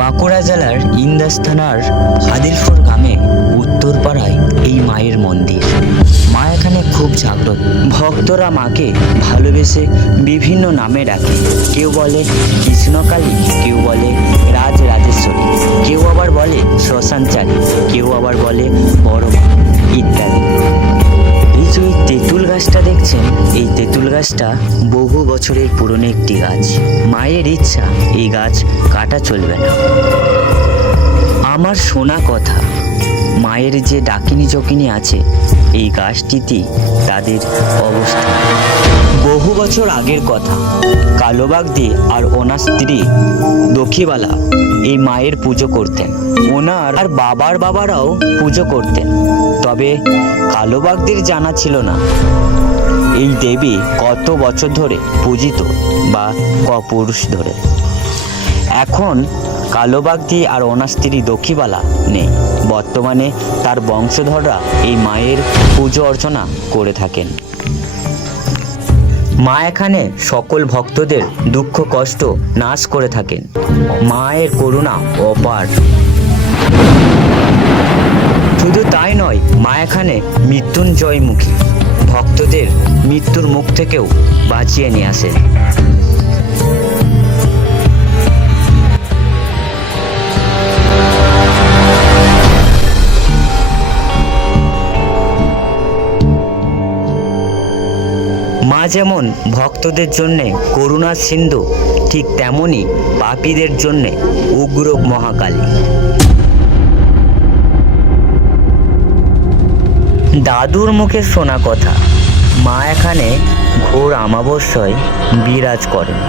বাঁকুড়া জেলার ইন্দাস থানার হাদিলপুর গ্রামে উত্তরপাড়ায় এই মায়ের মন্দির। মা এখানে খুব জাগ্রত। ভক্তরা মাকে ভালোবেসে বিভিন্ন নামে ডাকে। কেউ বলে কৃষ্ণকালী, কেউ বলে রাজরাজেশ্বরী, কেউ আবার বলে শ্মশানচারী, কেউ আবার বলে বড় মা ইত্যাদি। এই যে তেঁতুল গাছটা দেখছেন, এই তেঁতুল গাছটা বহু বছরের পুরনো একটি গাছ। মায়ের ইচ্ছা এই গাছ কাটা চলবে না। আমার শোনা কথা, মায়ের যে ডাকিনী চকিনী আছে এই গাছটিতেই তাদের অবস্থান। বহু বছর আগের কথা, কালোবাগদি আর ওনার স্ত্রী দক্ষিবালা এই মায়ের পুজো করতেন। ওনার আর বাবারাও পুজো করতেন। তবে কালোবাগদির জানা ছিল না এই দেবী কত বছর ধরে পূজিত বা কপুরুষ ধরে। এখন কালোবাগদি আর ওনার স্ত্রী দক্ষিবালা নেই। বর্তমানে তার বংশধররা এই মায়ের পুজো অর্চনা করে থাকেন। মা এখানে সকল ভক্তদের দুঃখ কষ্ট নাশ করে থাকেন। মায়ের করুণা অপার। শুধু তাই নয়, মা এখানে মৃত্যুঞ্জয়মুখী, ভক্তদের মৃত্যুর মুখ থেকেও বাঁচিয়ে নিয়ে আসেন। মা যেমন ভক্তদের জন্যে করুণার সিন্ধু, ঠিক তেমনই পাপীদের জন্যে উগ্র মহাকালী। দাদুর মুখে শোনা কথা, মা এখানে ঘোর অমাবস্যায় বিরাজ করেন।